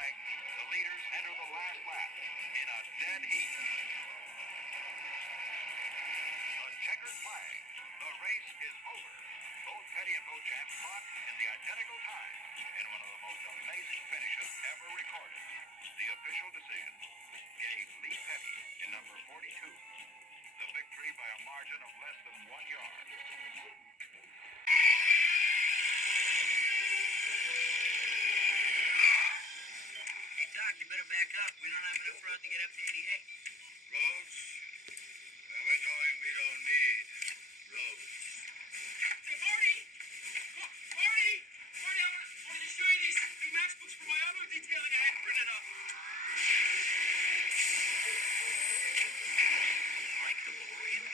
flag, the leaders enter the last lap in a dead heat. The checkered flag. The race is over. Both Petty and Beauchamp caught in the identical time in one of the most amazing finishes ever recorded. The official decision gave Lee Petty in number 42 the victory by a margin of less than 1 yard. Hey, Doc, you better back up. We don't have enough road to get up to 88. Roads? We're going, we don't need roads. Hey, Marty! Look, Marty! Marty, I wanted to show you these new matchbooks for my auto detailing I had printed up. Like the DeLorean?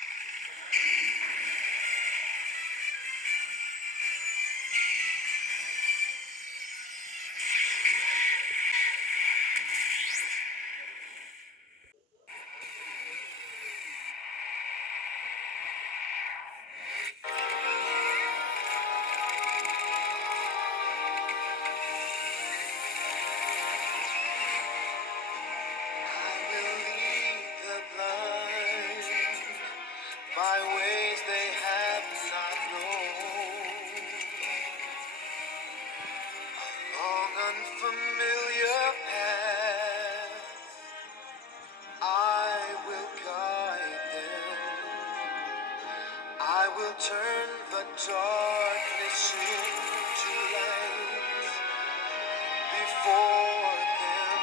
By ways they have not known, a long unfamiliar path, I will guide them. I will turn the darkness into light before them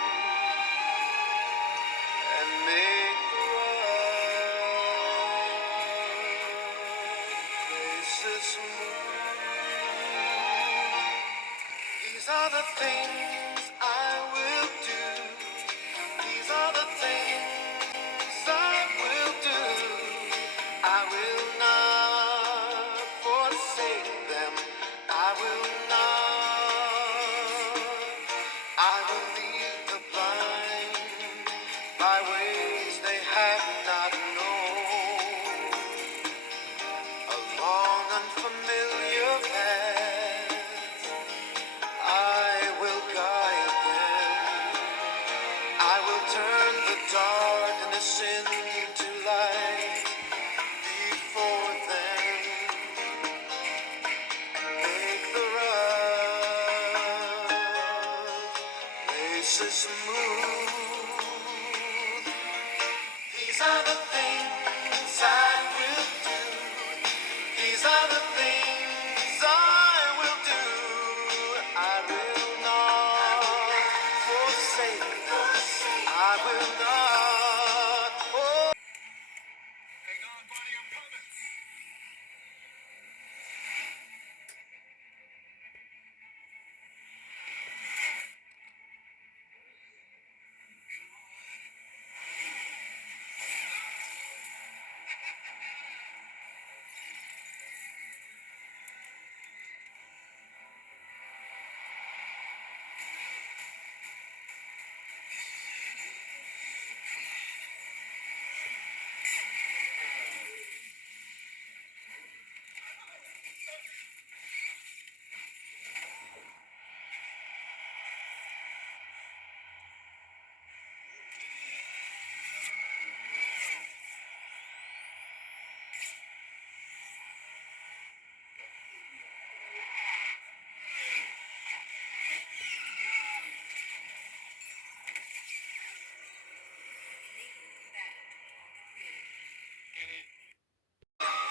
and make the These are the things I will do. These are the things I will do. I will not forsake them. I will not. I will lead the blind by ways they have not known. A long unfamiliar path, I will guide them. I will turn the darkness into light before them. Make the rough places smooth. These are the things I will do. These are the things I will do. I will not forsake them. I will not. Oh. Hang on, buddy, I'm coming.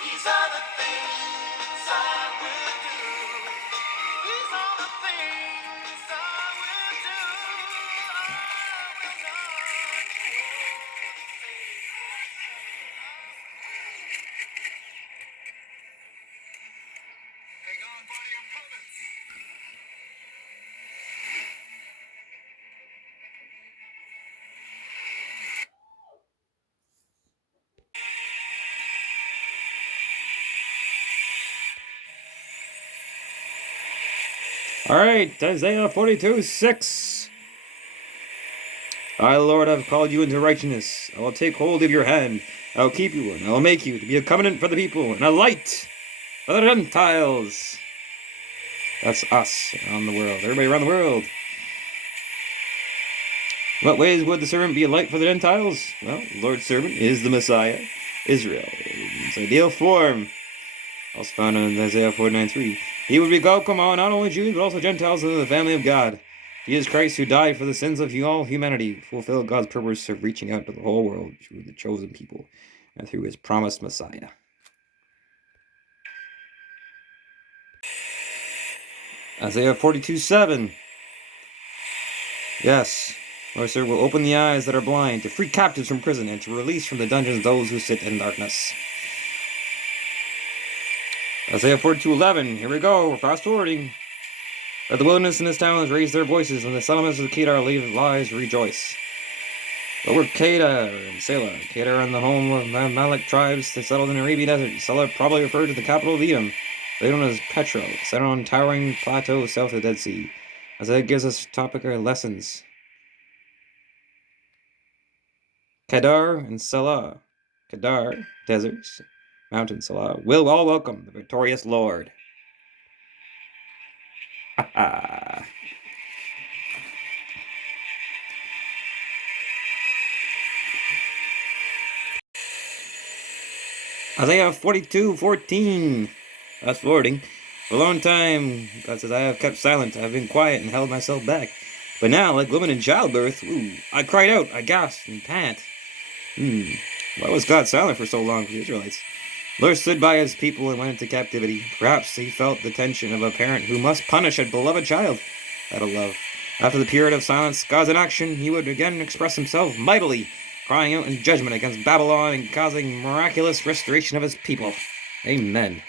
These are the things I will do. These are the things I will do. I will Hang on, buddy, I'm coming. All right, Isaiah 42:6. I, Lord, have called you into righteousness. I will take hold of your hand. I will keep you, and I will make you to be a covenant for the people, and a light for the Gentiles. That's us around the world. Everybody around the world. What ways would the servant be a light for the Gentiles? Well, the Lord's servant is the Messiah, Israel, in its ideal form. Also found in Isaiah 49:3. He would be welcome on not only Jews, but also Gentiles into the family of God. He is Christ who died for the sins of all humanity, fulfilled God's purpose of reaching out to the whole world through the chosen people and through his promised Messiah. Isaiah 42:7. Yes, Lord Sir will open the eyes that are blind, to free captives from prison, and to release from the dungeons those who sit in darkness. Isaiah 42:11. Here we go. We're fast forwarding. Let the wilderness and its towns raise their voices, and the settlements of Kedar lies rejoice. Over Kedar and Selah. Kedar and the home of Amalek tribes. They settled in the Arabian desert. Selah probably referred to the capital of Edom. They known as Petra, set on a towering plateau south of the Dead Sea. Isaiah gives us topical lessons. Kedar and Selah. Kedar, deserts, mountain Selah, will all welcome the victorious Lord. Isaiah 42:14. Fast forwarding. For a long time, God says, I have kept silent, I have been quiet and held myself back. But now, like women in childbirth, I cried out, I gasped and pant. Why was God silent for so long for the Israelites? Lord stood by his people and went into captivity. Perhaps he felt the tension of a parent who must punish a beloved child out of love. After the period of silence, God's inaction, he would again express himself mightily, crying out in judgment against Babylon and causing miraculous restoration of his people. Amen.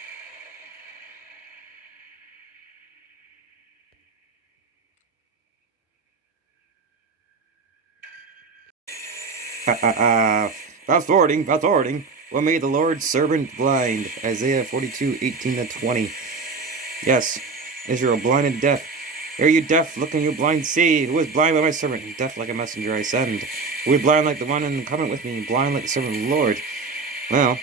Fast forwarding. What made the Lord's servant blind? Isaiah 42:18-20. Yes, Israel, blind and deaf. Hear you deaf, look and you blind see. Who is blind by my servant? Deaf like a messenger I send. Who is blind like the one in the covenant with me? Blind like the servant of the Lord. Well,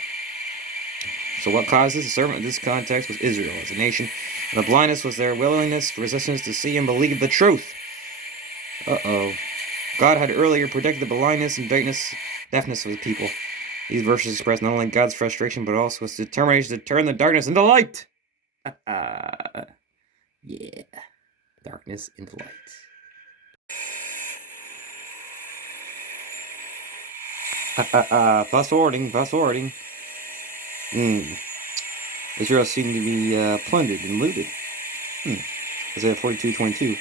so what caused this? The servant in this context was Israel as a nation. And the blindness was their willingness, resistance to see and believe the truth. God had earlier predicted the blindness and deafness of his people. These verses express not only God's frustration, but also his determination to turn the darkness into light. Yeah. Darkness into light. Fast forwarding. Israel seemed to be plundered and looted. Isaiah 42:22.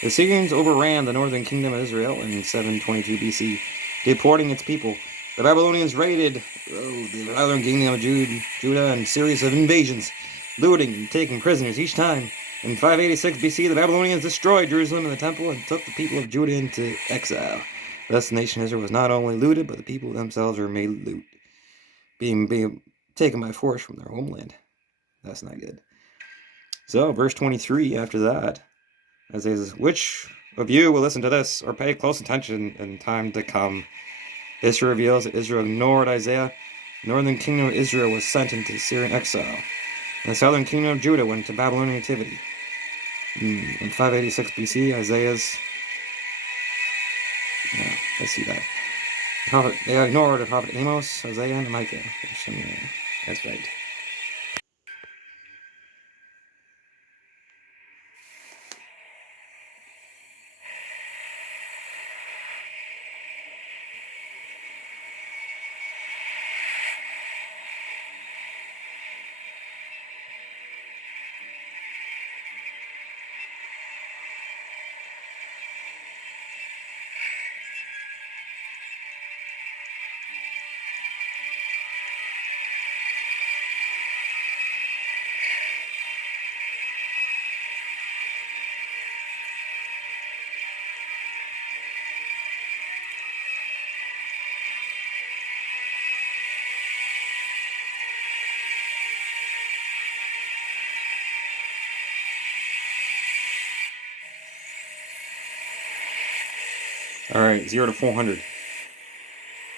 The Assyrians overran the northern kingdom of Israel in 722 BC, deporting its people. The Babylonians raided the southern kingdom of Judah in a series of invasions, looting and taking prisoners each time. In 586 BC, the Babylonians destroyed Jerusalem and the temple and took the people of Judah into exile. Thus, the nation of Israel was not only looted, but the people themselves were made loot, being taken by force from their homeland. That's not good. So, verse 23 after that, Isaiah says, which of you will listen to this or pay close attention in time to come? This reveals that Israel ignored Isaiah. The northern kingdom of Israel was sent into Syrian exile, and the southern kingdom of Judah went into Babylonian captivity. In 586 BC, Isaiah's... Yeah, let's see that. They ignored the prophet Amos, Isaiah, and Micah. That's right. Alright, 0 to 400.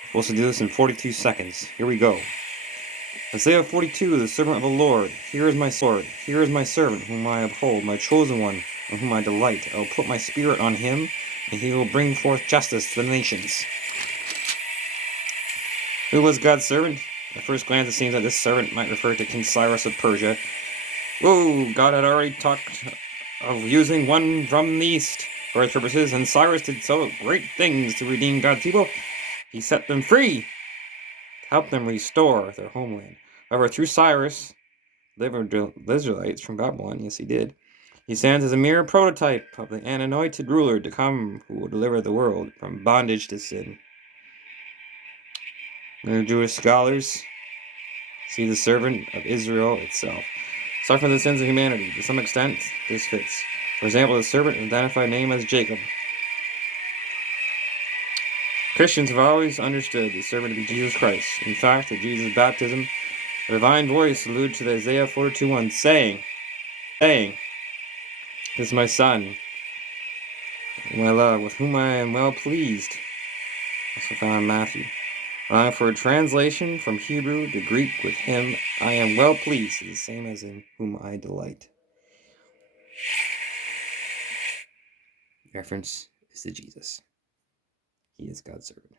Supposed to do this in 42 seconds. Here we go. Isaiah 42, the servant of the Lord. Here is my sword. Here is my servant, whom I uphold, my chosen one, in whom I delight. I will put my spirit on him, and he will bring forth justice to the nations. Who was God's servant? At first glance, it seems that this servant might refer to King Cyrus of Persia. Whoa, God had already talked of using one from the east for his purposes, and Cyrus did so great things to redeem God's people. He set them free to help them restore their homeland. However, through Cyrus, delivered the Israelites from Babylon, yes he did, he stands as a mere prototype of an anointed ruler to come who will deliver the world from bondage to sin. Many Jewish scholars see the servant of Israel itself, suffering the sins of humanity. To some extent, this fits. For example, the servant is identified name as Jacob. Christians have always understood the servant to be Jesus Christ. In fact, at Jesus' baptism, a divine voice alluded to Isaiah 42:1, saying, "This is my son, whom I love, with whom I am well pleased." Also found in Matthew. For a translation from Hebrew to Greek, with him I am well pleased, is the same as in whom I delight. Reference is to Jesus. He is God's servant.